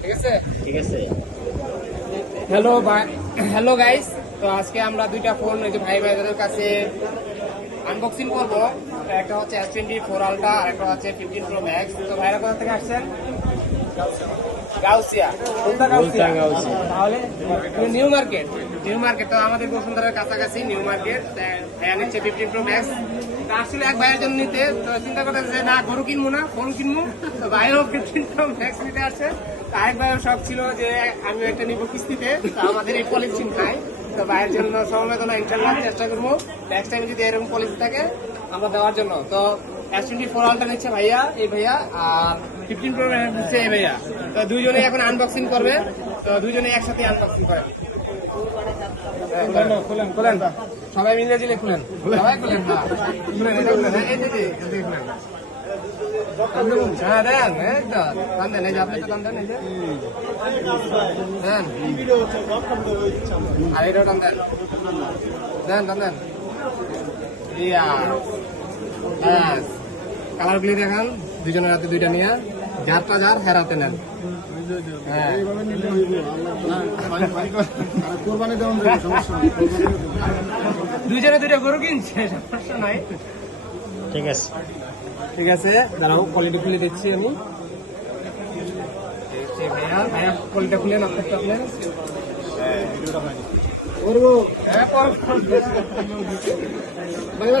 ঠিক আছে? ঠিক আছে। হ্যালো হ্যালো গাইস তো আজকে আমরা দুইটা ফোন এই যে ভাই ভাইদের কাছে আনবক্সিং করব। একটা হচ্ছে এস টোয়েন্টি ফোর আলটা আর একটা হচ্ছে ফিফটিন প্রো ম্যাক্স তো ভাইরা কোথা থেকে আসছেন? গাউসিয়া? তাহলে নিউ মার্কেট। নিউ মার্কেট তো আমাদের বসুন্ধরার কাছাকাছি নিউ মার্কেট। ভাইয়া নিচ্ছে ফিফটিন প্রো ম্যাক্স আসলে এক ভাইয়ের জন্য নিতে। চিন্তা যে, না, গরু কিনবো না কিনবো। ভাইও ম্যাক্স নিতে আরেক শখ ছিল যে আমি একটা নিবো কিস্তিতে। আমাদের এই তো ভাইয়ের জন্য সমবেদনা ইনশাল্লাহ চেষ্টা করব। নেক্সট টাইম যদি এরকম পলিসি থাকে, আমরা দেওয়ার জন্য। তো এস টোয়েন্টি ফোর আলটা নিচ্ছে ভাইয়া, এই ভাইয়া, আর ফিফটিন প্রো নিচ্ছে এই ভাইয়া। তো দুইজনে এখন আনবক্সিং করবে। তো দুইজনে একসাথে আনবক্সিং করে। খুলেন খুলেন সবাই মিলে জিলে খুলেন হ্যাঁ ইয়া কালারগুলি দেখান দুজনের হাতে দুইটা নিয়ে যারটা যার হেরাতে নেন। হ্যাঁ। দুইজনে দুইটা গরু কিনছে সমস্যা নাই। ঠিক আছে। ঠিক আছে দাঁড়াও কোয়ালিটি খুলে দিচ্ছি আমি। এই ভাইয়া ভাইয়া কোয়ালিটি খুলে না আপনার করব হ্যাঁ